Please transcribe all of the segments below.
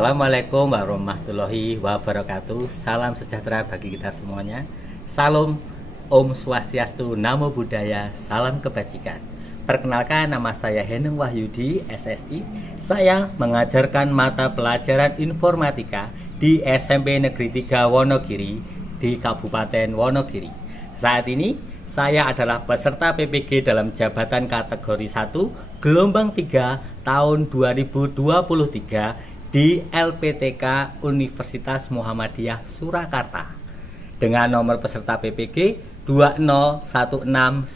Assalamualaikum warahmatullahi wabarakatuh. Salam sejahtera bagi kita semuanya. Salam Om Swastiastu, Namo Buddhaya, salam kebajikan. Perkenalkan, nama saya Heneng Wahyudi, SSI. Saya mengajarkan mata pelajaran informatika di SMP Negeri 3 Wonogiri di Kabupaten Wonogiri. Saat ini saya adalah peserta PPG dalam jabatan kategori 1 gelombang 3 tahun 2023 di LPTK Universitas Muhammadiyah Surakarta dengan nomor peserta PPG 201999450156,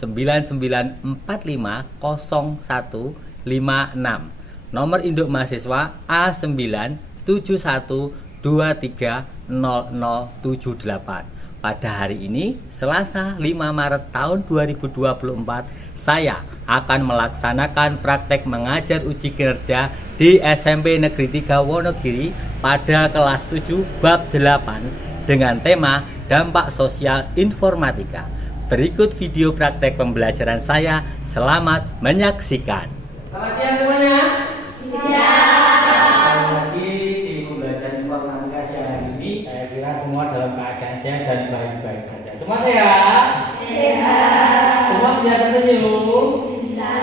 nomor induk mahasiswa A971230078. Pada hari ini, Selasa 5 Maret tahun 2024, saya akan melaksanakan praktek mengajar uji kinerja di SMP Negeri 3 Wonogiri pada kelas 7 bab 8 dengan tema dampak sosial informatika. Berikut video praktek pembelajaran saya. Selamat menyaksikan. Selamat siang semuanya. Semua dalam keadaan sehat dan baik-baik saja. Semua sehat? Sehat. Semua bisa tersenyum? Bisa.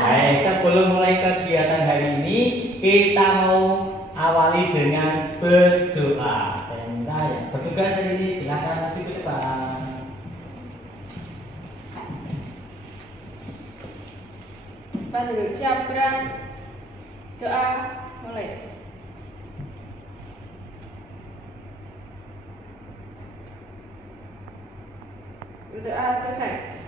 Baik, sebelum mulai kegiatan hari ini, kita mau awali dengan berdoa. Saya minta yang bertugas hari ini silakan maju ke depan. Pak duduk, siap, gerak. Doa, mulai. Doa selesai.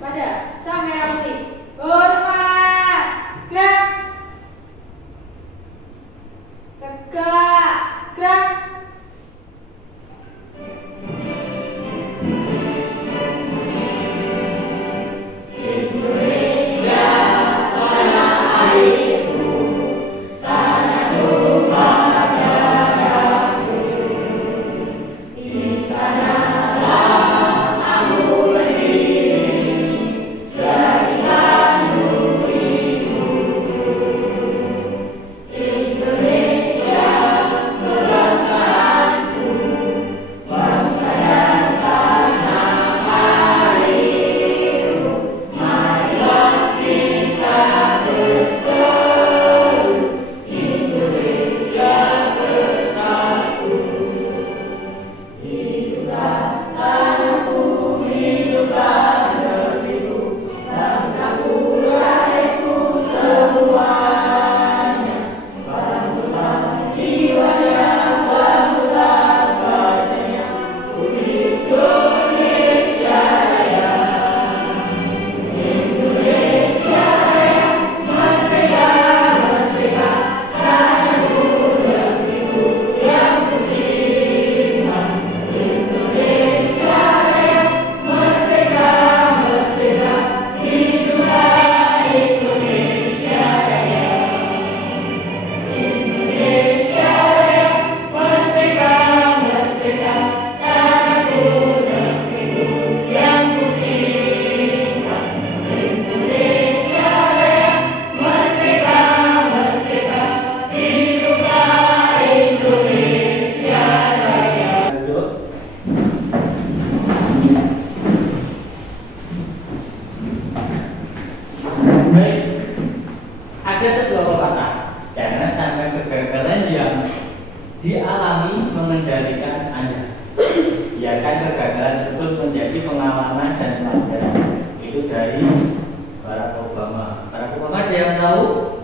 Pada sang merah putih, hormat, gerak, tegak, gerak. Dialami mengendalikan Anda. Biarkan kegagalan tersebut menjadi pengalaman dan pelajaran. Itu dari Barack Obama. Barack Obama ada yang tahu?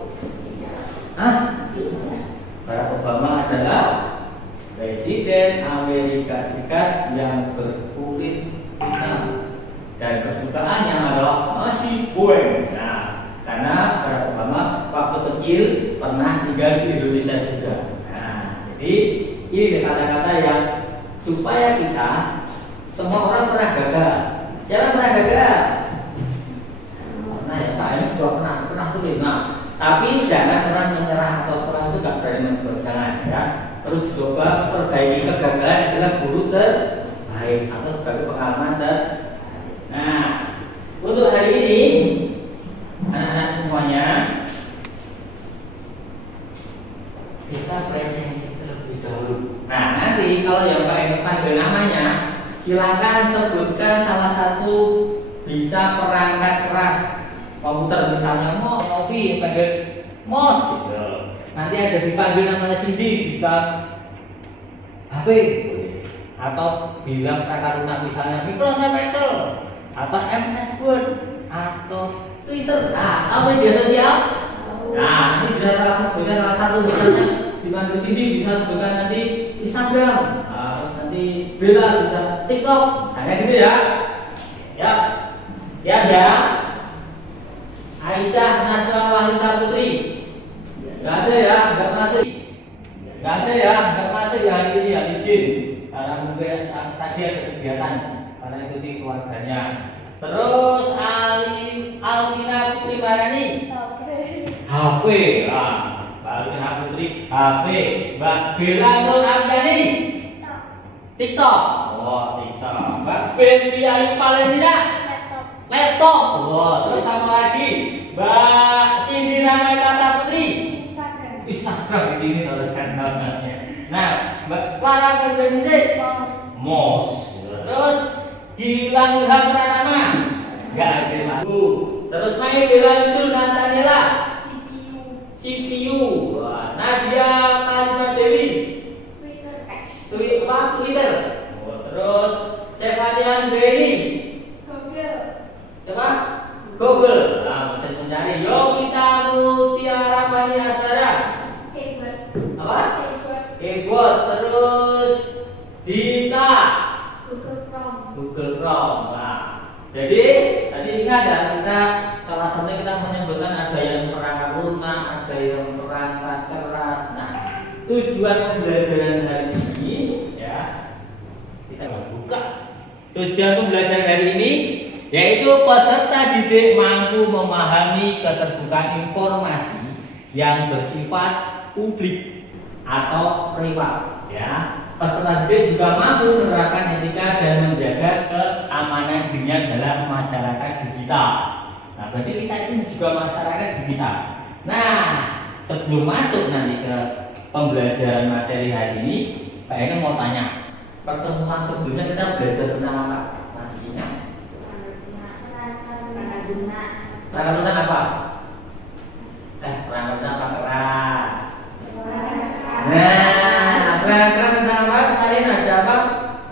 Barack Obama adalah Presiden Amerika Serikat yang berkulit hitam dan kesukaannya adalah nasi goreng. Nah, karena Barack Obama waktu kecil pernah tinggal di Indonesia juga. Jadi ini kata-kata yang supaya kita semua orang pernah gagal. Siapa pernah gagal? Pernah ya Pak, ini juga pernah sulit. Nah, tapi jangan pernah menyerah atau serah itu gak berani berjalan ya. Terus coba perbaiki kegagalan adalah guru terbaik atau sebagai pengalaman terbaik. Nah, untuk hari ini anak-anak semuanya bisa perangkat keras komputer, misalnya Novi panggil Mos gitu. Nanti ada dipanggil namanya Cindy, bisa HP boleh. Atau bilang kata lunak misalnya Microsoft Excel atau MS Word atau Twitter. Nah, atau media sosial. Nah, nanti bisa salah satu misalnya dipanggil Cindy bisa sebutkan nanti Instagram. Nah, terus nanti Bella bisa TikTok. Saya gitu ya. Ya. Siap ya. Aisyah Nasra Wahyusa Putri. Gak ada ya, gak masuk. Gak ada ya, gak masuk ya hari ini ya, izin. Karena mungkin tadi ada kegiatan karena ikuti keluarganya. Terus Alvina Putri Barani. HP. Nah, Mbak Alvina Putri HP. Mbak Bella Nur Abdani. TikTok. Oh, TikTok. Mbak Bendi Ayu Valentina. Laptop. Oh, terus sama lagi Mbak Cindy Rameka Saputri. Instagram di sini harus kan namanya. Nah, Mbak Clara Febrenise Mos. Terus Gilang Ilham Pranama. Enggak ada lagu. Terus main Bella Yusuf Nathaniela. CPU. Nadia Karisma Dewi. Twitter. Oh, terus Stefania Beni. Coba Google. Nah, mesin pencari Yogita Mutiara Fani Asara. Apa? Keyboard. Terus Dita Google Chrome. Nah, jadi tadi ingat ya, kita salah satunya kita menyebutkan ada yang perangkat lunak, ada yang perangkat keras. Nah, tujuan pembelajaran hari ini ya, kita buka tujuan pembelajaran hari ini yaitu peserta didik mampu memahami keterbukaan informasi yang bersifat publik atau privat ya. Peserta didik juga mampu menerapkan etika dan menjaga keamanan dirinya dalam masyarakat digital. Nah, berarti kita ini juga masyarakat digital. Nah, sebelum masuk nanti ke pembelajaran materi hari ini, Pak Eno mau tanya, pertemuan sebelumnya kita belajar tentang apa? Masih ingat? Perangkat lunak apa? Perangkat lunak apa? Keras. Nah, perangkat keras tentang apa? Kemarin ada apa?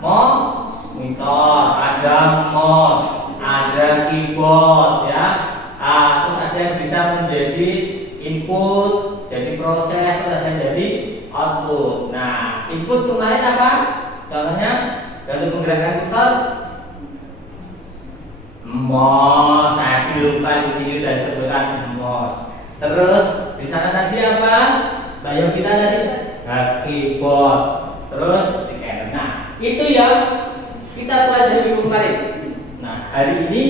Monitor, ada mouse, ada keyboard ya. Terus ada yang bisa menjadi input, jadi proses, terus ada yang jadi output. Nah, input kemarin apa? Contohnya dari penggerakan kursor mouse. Tadi lupa di sini sudah disebutkan mouse. Terus di sana tadi apa? Bayang kita tadi keyboard. Terus scanner. Nah, itu yang kita pelajari minggu kemarin. Nah, hari ini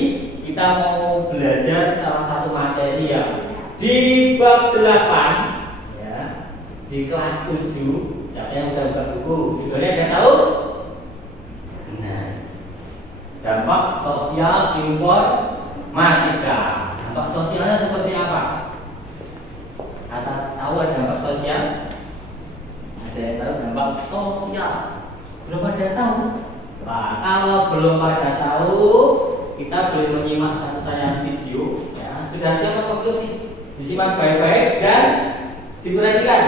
kita mau belajar salah satu materi yang di bab 8 ya, di kelas 7. Siapa yang sudah buka buku? Judulnya ada tahu? Nah, dampak sosial informatika. Dampak sosialnya seperti apa? Tahu ada dampak sosial? Ada yang tahu dampak sosial? Belum ada yang tahu? Nah, kalau belum pada tahu, kita boleh menyimak satu tayangan video. Ya, sudah siap apa belum nih? Disimak baik-baik dan diperhatikan.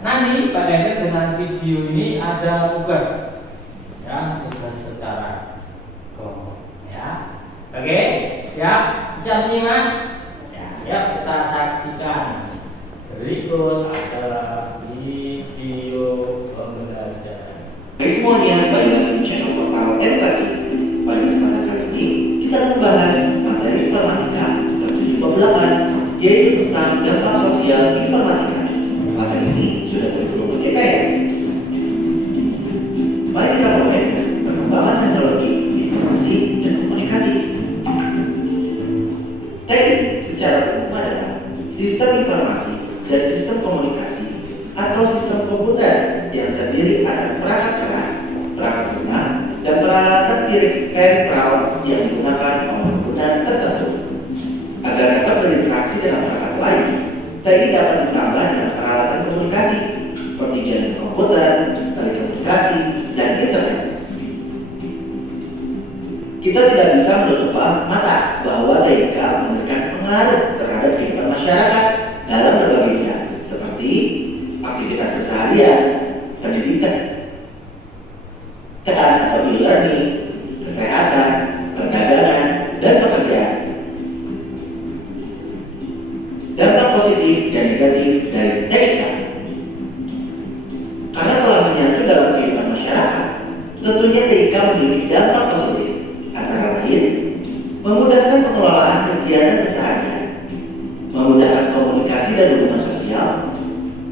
Nanti pada akhirnya dengan video ini ada tugas, ya, tugas secara kelompok. Ya, oke, siap? Bisa menyimak? Ya, kita saksikan. Berikut adalah video pembelajaran. Semuanya, balik lagi di channel portal edukasi. Pada kesempatan kali ini kita membahas materi informatika bab 8, yaitu tentang dampak sosial informatika. Materi ini sudah bergabung EKN. Mari kita mulai perkembangan teknologi informasi dan komunikasi. Teknik secara umum adalah sistem informasi dan sistem komunikasi atau sistem komputer yang terdiri atas perangkat keras, perangkat lunak, dan peralatan peripheral yang digunakan oleh komputer tertentu. Agar dapat berinteraksi dengan perangkat lain, TI dapat ditambah dengan peralatan komunikasi seperti jaringan komputer, telekomunikasi, dan internet. kita tidak bisa menutup mata bahwa TIK memberikan pengaruh terhadap kehidupan masyarakat dalam berbagai bidang seperti aktivitas keseharian, pendidikan, atau e-learning, kesehatan, perdagangan, dan pekerjaan. Dampak positif dan negatif dari TIK karena telah menyatu dalam kehidupan masyarakat, tentunya TIK memiliki dampak positif, antara lain memudahkan pengelolaan kegiatan keseharian, memudahkan komunikasi dan hubungan sosial,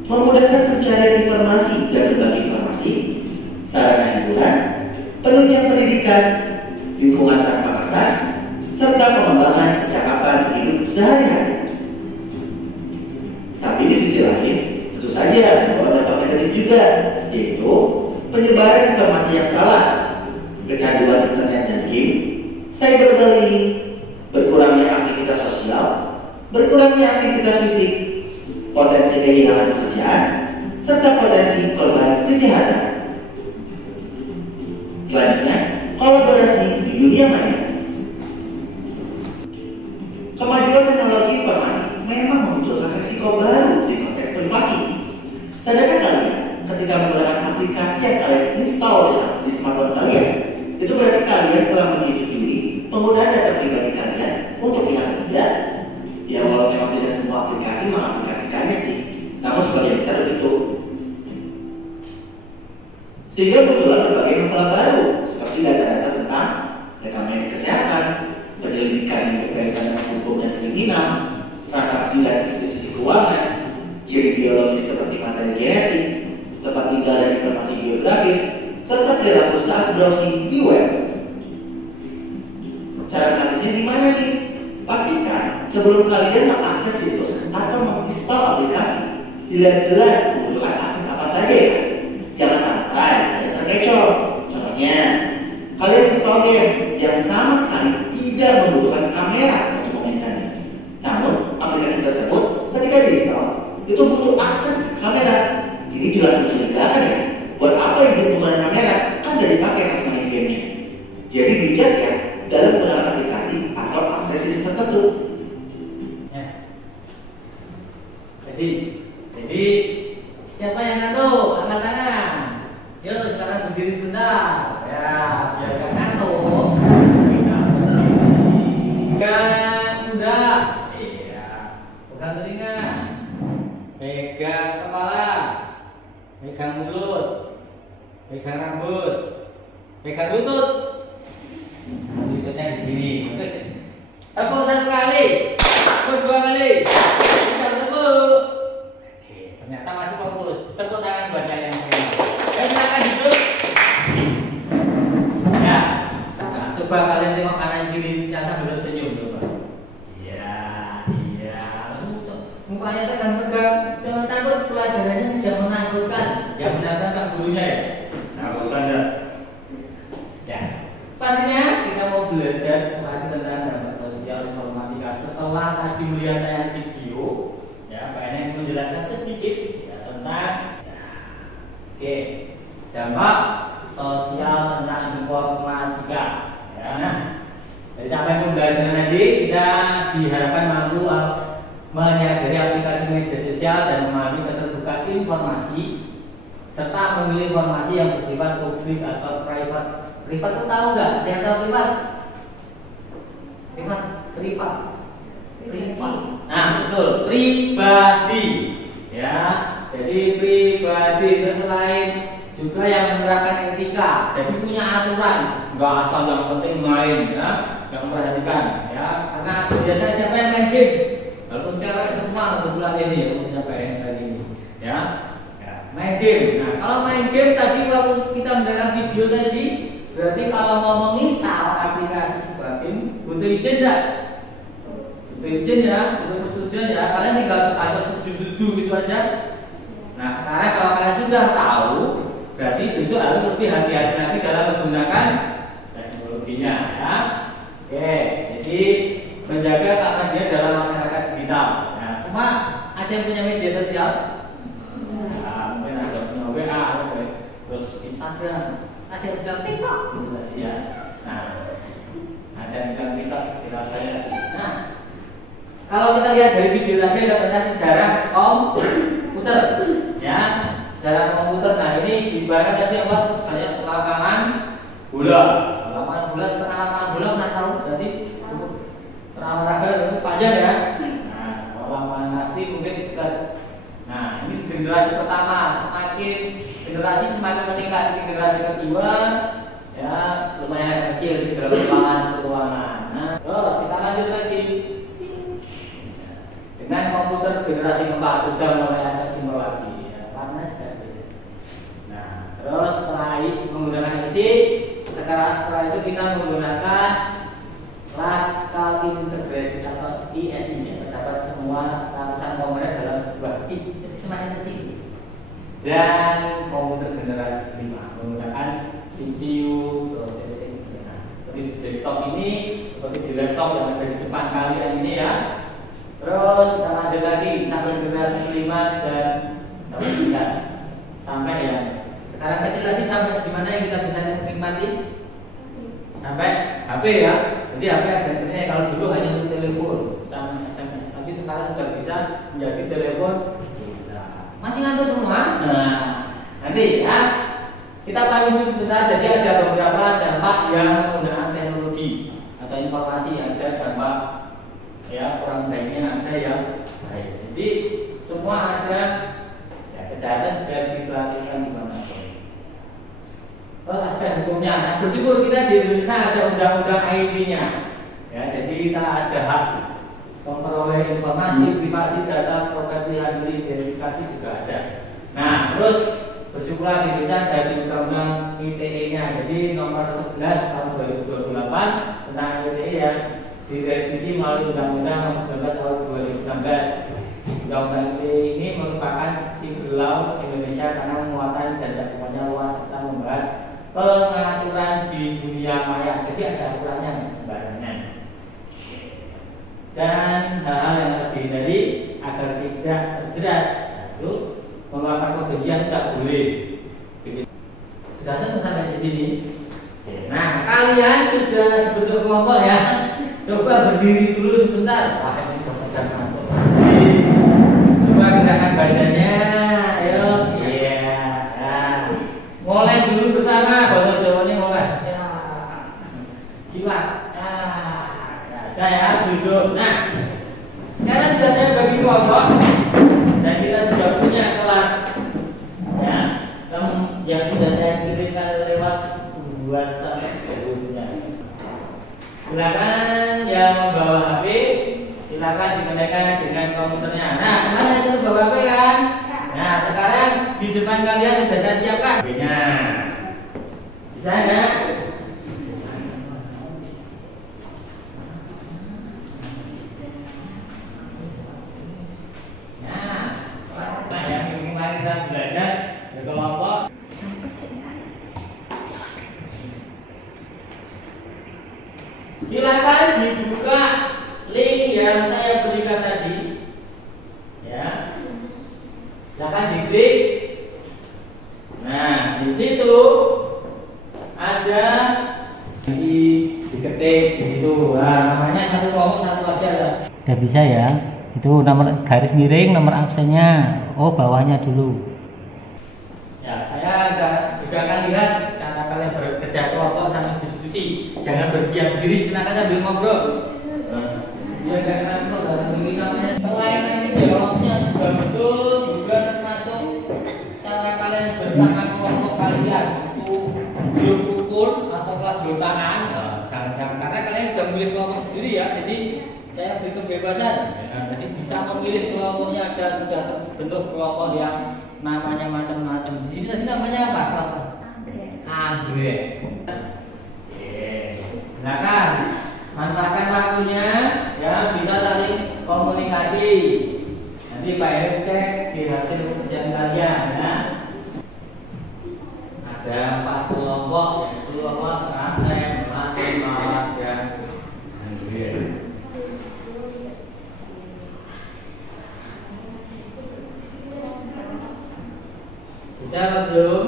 memudahkan pencarian informasi dan berbagi informasi, sarana hiburan, penunjang pendidikan, lingkungan tanpa kertas, serta pengembangan kecakapan hidup sehari-hari. Tapi di sisi lain, tentu saja bahwa dampak negatif juga, yaitu penyebaran informasi yang salah, kecanduan internet dan game, cyberbullying, berkurangnya aktivitas sosial, berkurangnya aktivitas fisik, potensi kehilangan pekerjaan, serta potensi korban kejahatan. Selanjutnya, kolaborasi di dunia maya. Kemajuan teknologi informasi memang memunculkan risiko baru di konteks privasi. Sadarkah kalian, ketika menggunakan aplikasi yang kalian install di smartphone kalian, itu berarti kalian telah menyetujui penggunaan data pribadi kalian untuk pihak ketiga. Ya, walau memang tidak semua aplikasi mengaplikasikannya sih, namun sebagian besar begitu. Sehingga muncullah berbagai masalah baru, seperti data-data tentang rekam medis kesehatan, penyelidikan yang berkaitan dengan hukum dan kriminal, transaksi dan institusi keuangan, ciri biologis seperti materi genetik, tempat tinggal dan informasi geografis, serta perilaku saat browsing di web. Cara mengatasinya di mana nih? Pastikan sebelum kalian mengakses situs atau menginstal aplikasi, dilihat jelas membutuhkan akses apa saja ya. Jangan sampai ada terkecoh. Contohnya, kalian install game yang sama sekali tidak membutuhkan kamera untuk memainkannya. Namun, aplikasi tersebut ketika diinstal itu butuh akses kamera. Ini jelas mencurigakan ya. Buat apa izin penggunaan kamera? Kan dari dipakai pas main gamenya. Jadi bijak ya dalam menggunakan aplikasi atau akses situs tertentu. Ya. Jadi siapa yang ngantuk? Angkat tangan. Yuk sekarang berdiri sebentar. Ya, biar gak ngantuk. Pegang pundak. Iya. Pegang telinga. Pegang kepala. Pegang mulut. Pegang rambut. Pegang lutut. Lututnya di sini. Tepuk satu kali. Tepuk dua kali. Tepuk. Ternyata masih fokus. Tepuk tangan buat kalian semua. Silakan duduk. Ya. Nah, coba kalian tengok kanan kiri sambil senyum coba. Iya. Mukanya tegang-tegang. Jangan takut, pelajarannya tidak menakutkan. Yang menakutkan gurunya ya. Takutkan ya. Ya. Pastinya kita mau belajar lagi tentang dampak sosial informatika setelah tadi melihat tayangan video. Ya, Pak Eneng menjelaskan sedikit ya, tentang oke, dampak sosial tentang informatika. Ya, nah, dari sampai pembelajaran tadi kita diharapkan mampu menyadari aplikasi media sosial dan memahami keterbukaan informasi serta memilih informasi yang bersifat publik atau private. Privat itu tahu nggak? Ada yang tahu privat? Privat. Nah, betul, pribadi. Ya, jadi pribadi itu selain juga yang menerapkan etika. Jadi punya aturan, nggak asal yang penting main, ya, yang memperhatikan. Ya, karena biasanya siapa yang main game? Walaupun cewek semua kebetulan ini, ya, siapa yang kali ini, ya, main game. Nah, kalau main game tadi waktu kita mendengar video tadi, berarti kalau mau menginstal aplikasi sebuah game butuh izin nggak? Butuh izin ya, butuh persetujuan ya. Kalian tinggal atau setuju gitu aja. Nah, sekarang kalau kalian sudah tahu, berarti besok harus lebih hati-hati lagi dalam menggunakan teknologinya ya. Oke, jadi menjaga keamanan dalam masyarakat digital. Nah, semua ada yang punya media sosial. Nah, mungkin ada punya WA, terus Instagram, ada juga TikTok, gitu ya. Nah, Kalau kita lihat dari video tadi ada tentang sejarah komputer, ya, sejarah komputer. Nah ini diibaratkan tadi apa? Kayak lapangan bola, setengah lapangan bola nggak tahu berarti untuk olahraga itu panjang ya. Nah kalau lapangan pasti mungkin kita. Nah ini generasi pertama, generasi semakin meningkat, generasi kedua ya lumayan kecil di dalam ruangan. Nah terus kita lanjut lagi. Dengan komputer generasi keempat sudah mulai ada simbol lagi, ya, karena sudah beda. Nah, terus setelah menggunakan IC, setelah itu kita menggunakan large scale integrated atau ISI, ya, terdapat semua ratusan komponen dalam sebuah chip, jadi semakin kecil. Dan komputer generasi kelima menggunakan CPU processing. Nah, seperti di desktop ini, seperti di laptop yang ada di depan kalian ini ya. Terus kita lanjut lagi sampai generasi kelima dan tingkat sampai ya sekarang kecil lagi sampai di mana yang kita bisa nikmati sampai HP ya. Jadi HP ada internet. Kalau dulu hanya untuk telepon sama SMS, tapi sekarang sudah bisa menjadi telepon. Masih ngantuk semua? Nah nanti ya kita tahu dulu sebentar. Jadi ada beberapa dampak yang menggunakan teknologi atau informasi. Ada dampak ya kurang baiknya, ada yang baik. Jadi semua ada ya, kejahatan juga dilakukan di mana-mana. Terus aspek hukumnya, nah bersyukur kita di Indonesia ada undang-undang IT-nya. Ya, jadi kita ada hak memperoleh informasi, privasi data, properti, identifikasi juga ada. Nah, terus bersyukurlah di Indonesia ada undang-undang ITE-nya. Jadi nomor 11 tahun 2028 tentang ITE ya. Direvisi melalui Undang-Undang Nomor 19 Tahun 2016. Undang-Undang ini merupakan simbol laut Indonesia karena muatan dan cakupannya luas serta membahas pengaturan di dunia maya. Jadi ada aturannya sembarangan. Dan hal-hal yang harus dihindari agar tidak terjerat, yaitu mengeluarkan kebencian tidak boleh. Sudah sampai di sini. Nah, kalian sudah bentuk kelompok ya. Coba berdiri dulu sebentar. Wah, ini sudah ngantuk. Coba gerakan badannya. Ayo. Iya. Nah. Mulai dulu bersama. Bahasa Jawanya mulai. Ya. Sila. Saya duduk. Nah, sekarang sudah saya bagi kelompok dan kita sudah punya kelas. Ya. Yang sudah saya kirimkan lewat WhatsApp. Silakan yang bawa HP, silakan digunakan dengan komputernya. Nah, kemarin saya sudah bawa HP kan? Nah, sekarang di depan kalian sudah saya siapkan HP-nya. Bisa ya? Nah, yang ini mari kita belajar berkelompok. Silakan dibuka link yang saya berikan tadi, ya. Silakan diklik. Nah, di situ ada diketik di situ. Nah, namanya satu kelompok satu aja. Udah bisa ya. Itu nomor garis miring, nomor absennya. Oh, bawahnya dulu. Ya, saya juga akan lihat cara kalian bekerja kelompok sama diskusi. Jangan berdiam diri, silakan sambil ngobrol. Ya, jangan ngantuk dalam pemikirannya. Selain ini jawabnya juga betul, juga termasuk cara kalian bersama kelompok kalian itu jam pukul atau kelas jam tangan. Jangan karena kalian sudah memilih kelompok sendiri ya. Jadi saya beri kebebasan. Jadi bisa memilih kelompoknya. Ada sudah terbentuk kelompok yang namanya macam-macam. Di sini namanya apa? Kelompok anggrek. Silakan manfaatkan waktunya ya, bisa saling komunikasi. Nanti Pak Heru cek di hasil ujian kalian ya. Ada 4 kelompok yaitu apa? Terakhir, melatih, mawar dan anggrek. Sudah belum?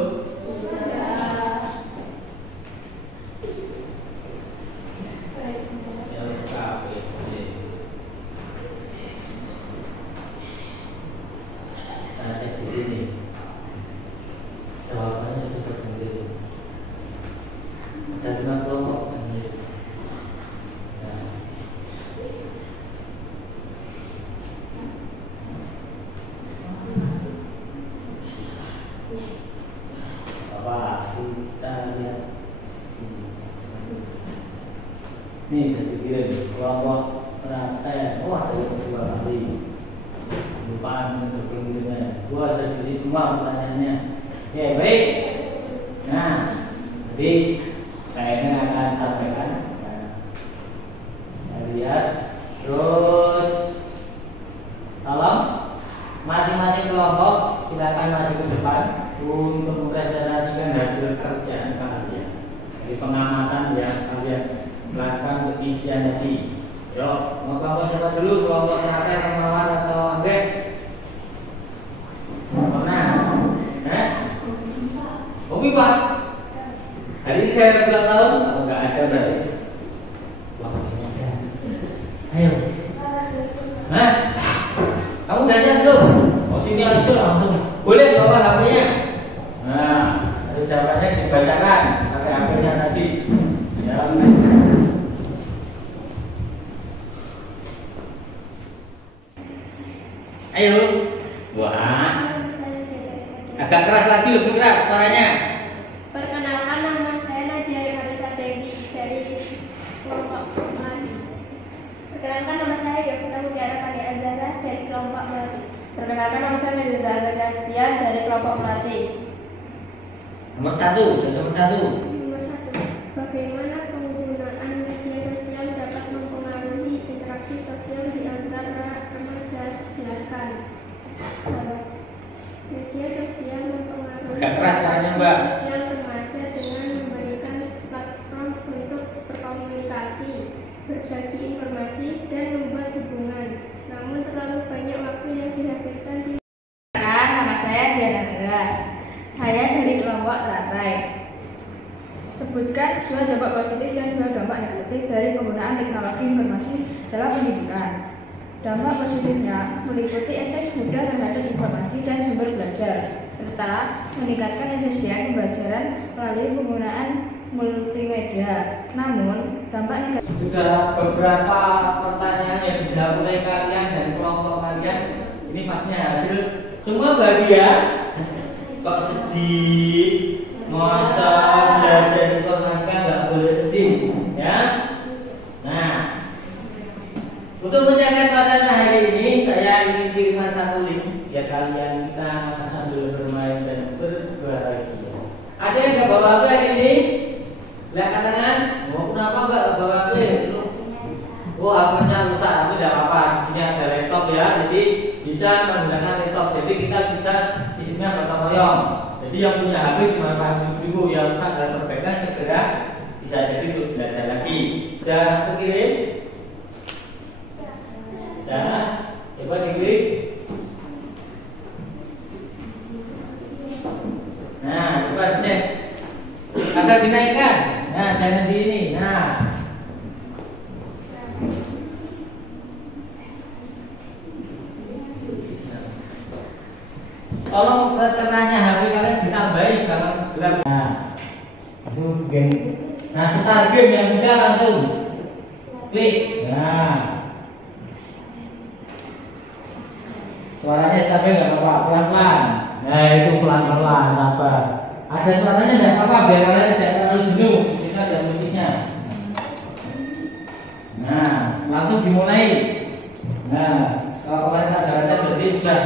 ini sudah dikirim kelompok praktek. Oh, ada yang 2 kali. Lupaan untuk pengirimnya. Gua sudah diisi semua pertanyaannya. Oke, baik. Nah, jadi saya ini akan sampaikan. Nah, lihat. Terus, tolong masing-masing kelompok silakan maju ke depan untuk mempresentasikan hasil kerjaan kalian. Jadi pengamatan yang kalian lakukan isian tadi. Yuk, mau kelompok siapa dulu? Kelompok Rasa, Mawar atau Anggrek? Mana? Hobi Pak. Hari ini saya ulang tahun? Oh, enggak ada berarti. Ayo. Hah? Kamu udah siap belum? Oh, sini aja langsung. Boleh bawa HP-nya. Nah, ada jawabannya dibacakan pakai HP-nya tadi. Ya. Ayo. Wah. Agak keras lagi, lebih keras suaranya. Perkenalkan, nama saya Nadia Harisa Dewi dari kelompok Melati. Perkenalkan, nama saya Yovita Mutiara Kani Azara dari kelompok Melati. Perkenalkan, nama saya Melinda Agastya dari kelompok Melati. Nomor 1, nomor 1. Nomor 1. Bagaimana penggunaan media sosial dapat mempengaruhi interaksi sosial di antara remaja? Jelaskan. Media sosial mempengaruhi Agak keras suaranya, Mbak. sosial remaja dengan memberikan platform untuk berkomunikasi, berbagi informasi, dan membuat hubungan. Namun terlalu banyak waktu yang dihabiskan di. Nama saya Diana Nera. Saya dari kelompok Teratai. Sebutkan 2 dampak positif dan 2 dampak negatif dari penggunaan teknologi informasi dalam pendidikan. Dampak positifnya meliputi akses mudah terhadap informasi dan sumber belajar, serta meningkatkan efisien pembelajaran melalui penggunaan multimedia. Namun, dampak negatif Sudah beberapa pertanyaan yang dijawab oleh kalian dan kelompok kalian. Ini pastinya hasil semua bahagia. Kok sedih? Masa belajar informatika nggak boleh sedih, ya? Nah, untuk menjaga suasana hari ini, saya ingin kirimkan 1 link ya kalian kita sambil bermain dan berbahagia. Ada yang nggak bawa HP hari ini? Lihat tangan. Mau kenapa nggak bawa HP? Oh, HP-nya rusak, tapi tidak apa-apa. Di sini ada laptop ya, jadi bisa menggunakan laptop. Jadi kita bisa di sini gotong royong. Jadi yang punya HP cuma Pak Ibu yang rusak dan perbaikan segera bisa jadi untuk belajar lagi. Sudah terkirim? Sudah. Coba diklik. Nah, coba dicek. Agar dinaikkan. Nah, jangan di ini. Nah. Tolong cernanya HP kalian ditambahi, jangan gelap. Nah, itu game. Nah, start game yang sudah langsung klik. Nah, suaranya stabil nggak apa-apa, pelan-pelan. Nah, itu pelan-pelan, sabar. Ada suaranya nggak apa-apa, biar kalian tidak terlalu jenuh. Kita ada musiknya. Nah, langsung dimulai. Nah, kalau kalian tak jalannya berarti sudah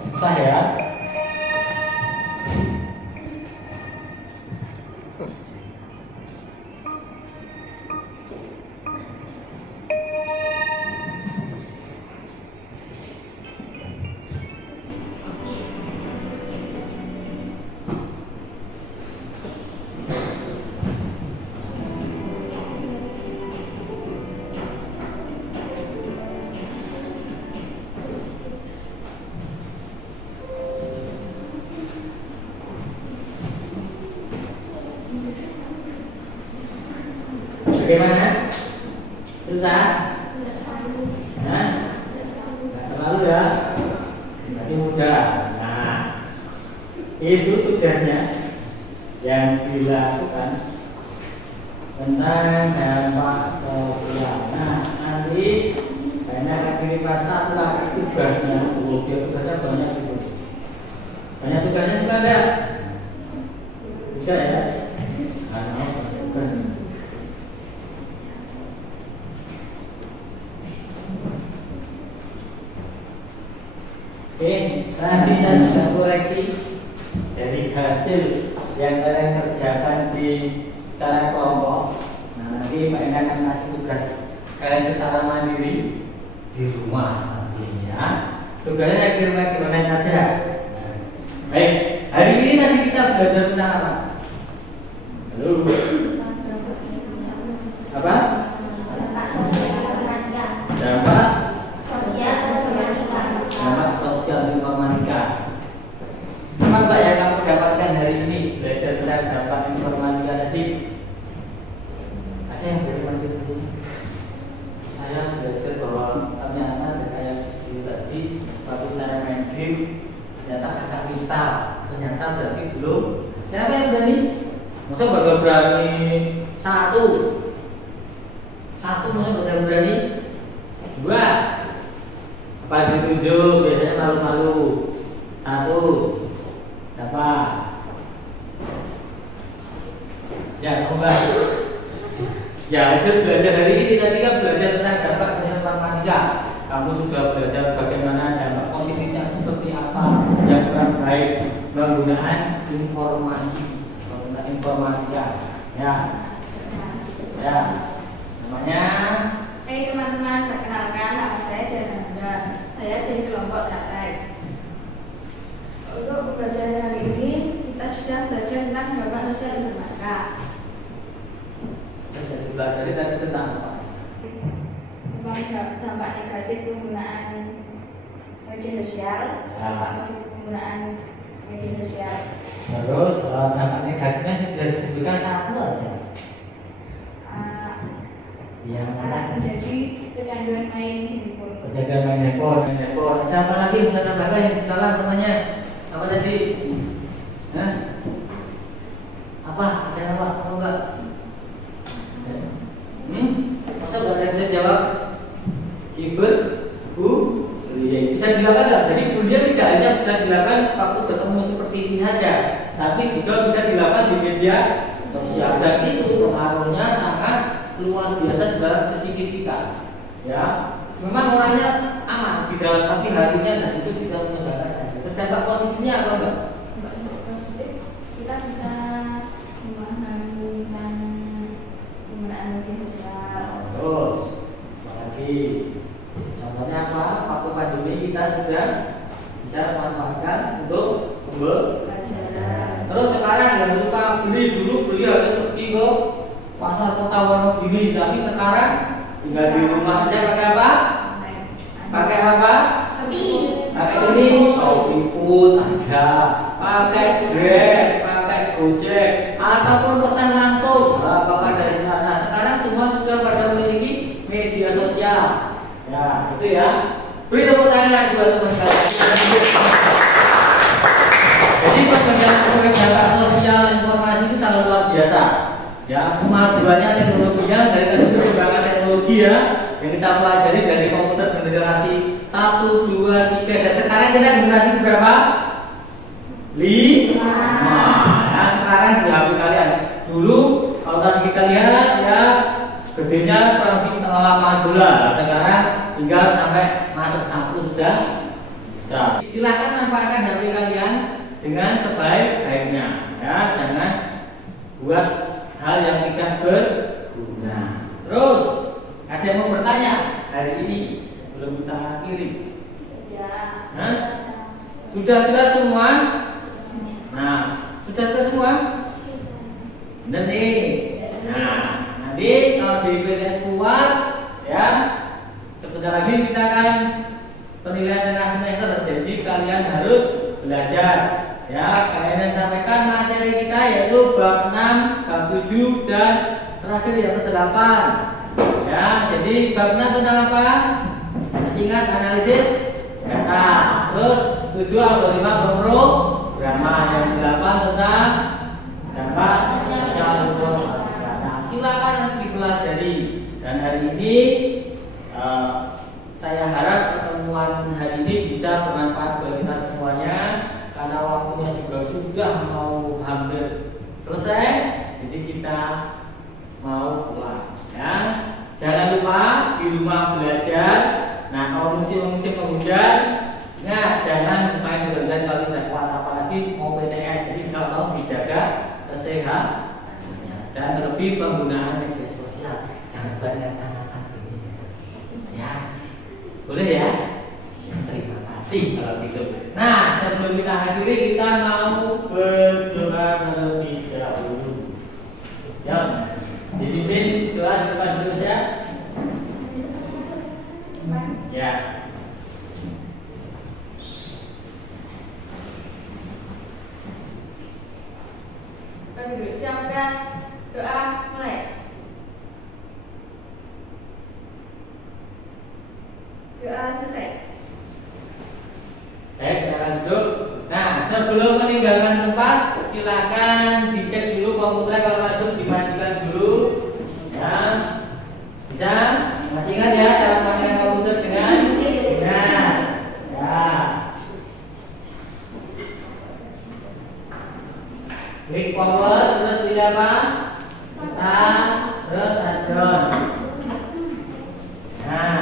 susah ya. Bagaimana? Susah? Nah, terlalu ya? Nanti mudah. Nah, itu tugasnya yang dilakukan tentang dampak sosial. Nah, nanti hanya akan kirimkan 1 lagi tugasnya. Dia tugasnya banyak itu. Banyak tugasnya suka enggak? Bisa ya? Nah, tugasnya. Oke, tadi saya sudah koreksi dari hasil yang kalian kerjakan di cara kelompok. Nah, nanti Pak Enda akan kasih tugas kalian secara mandiri di rumah. Ya, tugasnya saya kirimkan di online saja. Nah, baik, hari ini tadi kita belajar tentang apa? Halo. Apa? Dampak sosial informatika. Apa Mbak yang kamu dapatkan hari ini belajar tentang dampak informatika tadi? Ada yang bermaksud di sini? Saya belajar bahwa ternyata kayak di tadi waktu saya main game ternyata asal kristal, ternyata berarti belum. Siapa yang berani? Masa bakal berani satu masa bakal berani? Dua, apa ditunjuk? Biasanya malu-malu. Satu, apa? Ya, Mbak. Ya, hasil belajar hari ini tadi kan belajar tentang dampak sosial informatika. Kamu sudah belajar bagaimana dampak positifnya seperti apa, yang kurang baik penggunaan informatika. Ya, namanya. Hai teman-teman, perkenalkan nama saya Diananda. Saya dari kelompok terkait. Untuk pembelajaran hari ini kita sudah belajar tentang dampak sosial informatika. Saya belajar tadi tentang apa? Dampak negatif penggunaan media sosial, dampak positif penggunaan media sosial. Terus dampak negatifnya sudah disebutkan satu aja. Yang Anak menjadi kecanduan main handphone. Ada apa lagi bisa tambahkan yang kenalan temannya? Apa tadi? Hah? Apa? Ada apa? Apa enggak? Masa enggak ada yang bisa jawab? Bisa dilakukan nggak? Jadi bullying tidak hanya bisa dilakukan waktu ketemu seperti ini saja, tapi juga bisa dilakukan di media sosial, dan itu pengaruhnya sangat luar biasa dalam psikis kita. Ya, memang orangnya aman di dalam, tapi hatinya dan itu bisa menyebabkan sakit. Dampak positifnya apa enggak? Dampak positif kita bisa memahami tentang penggunaan media sosial. Terus, apalagi? Contohnya apa? Waktu pandemi kita sudah bisa memanfaatkan untuk Pelajaran. Terus sekarang yang suka dulu beli harus pergi ke pasar kota Wonogiri, tapi sekarang tinggal di rumah aja. Pakai apa? Pakai apa? Pakai ini Shopee Food ada, pakai Grab, pakai Gojek, ataupun pesan langsung. Bapak dari sana. Sekarang semua sudah pada memiliki media sosial. Ya, itu ya. Beri tepuk tangan buat teman-teman. Jadi penggunaan dampak sosial informasi itu sangat luar biasa. Ya, kemajuannya teknologinya dari perkembangan teknologi ya, yang kita pelajari dari komputer generasi 1, 2, 3, dan sekarang kita generasi berapa? 5. Nah, sekarang di HP kalian. Dulu kalau tadi kita lihat ya, gedenya kurang lebih setengah lapangan bola. Sekarang tinggal sampai masuk sampul sudah. Silahkan manfaatkan HP kalian dengan sebaik-baiknya. Ya, jangan buat hal yang tidak berguna. Terus ada yang mau bertanya hari ini belum kita akhiri? Ya. Hah? Sudah jelas semua? Nah, sudah jelas semua? Dan nah, nanti kalau di PTS keluar ya, sebentar lagi kita akan penilaian tengah semester. Jadi kalian harus belajar. Ya, kalian sampaikan materi kita yaitu bab 6, bab 7 dan terakhir yang ke-8. Ya, jadi bab 6 tentang apa? Masih ingat analisis data. Terus 7 algoritma pemrograman, yang 8 tentang dampak sosial informatika. Nah, silakan nanti dipelajari. Dan hari ini saya harap pertemuan hari ini bisa bermanfaat bagi kita semuanya. Karena waktunya juga sudah mau hampir selesai, jadi kita mau pulang. Ya, jangan lupa di rumah belajar. Nah, kalau musim penghujan, ingat ingat jangan main belanja kalau tidak kuat, apalagi mau PTS. Jadi kalau mau dijaga kesehatannya dan terlebih penggunaan media sosial jangan banyak ini ya, boleh ya. Terima kasih kalau gitu. Nah, sebelum kita akhiri kita mau berdoa terlebih dahulu. Ya, dipimpin doa depan dulu ya. Ya. Siapkan doa mulai. Doa selesai. Silakan duduk. Nah, sebelum meninggalkan tempat, silakan dicek dulu komputer, kalau masuk dimatikan dulu. Ya, bisa? Masih ingat ya cara memakai komputer dengan benar? Ya. Klik power, terus pilih apa? Start, terus add-on. Nah,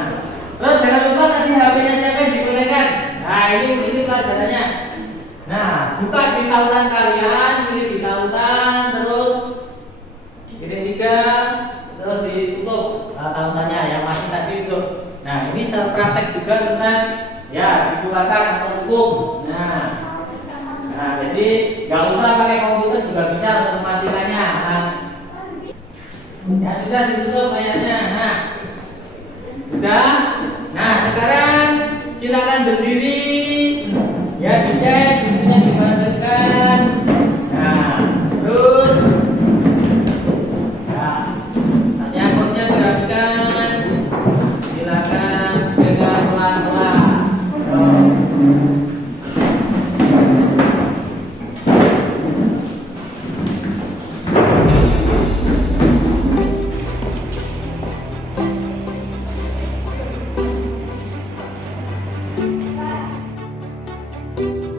terus jangan lupa tadi HP-nya siapa yang digunakan. Nah, ini pelajarannya. Nah, buka di tautan kalian, pilih di tautan, terus pilih 3, terus ditutup tautannya yang masih tadi itu. Nah, ini saya praktek juga tentang ya dikeluarkan atau tutup. Nah, jadi nggak usah pakai komputer juga bisa untuk mematikannya. Nah, ya sudah ditutup layarnya. Nah, sudah. Nah, sekarang silakan berdiri. Ya, dicek bukunya dimasukkan. Nah, terus nah, artinya kursinya dirapikan. Silakan dengan pelan-pelan. Thank you.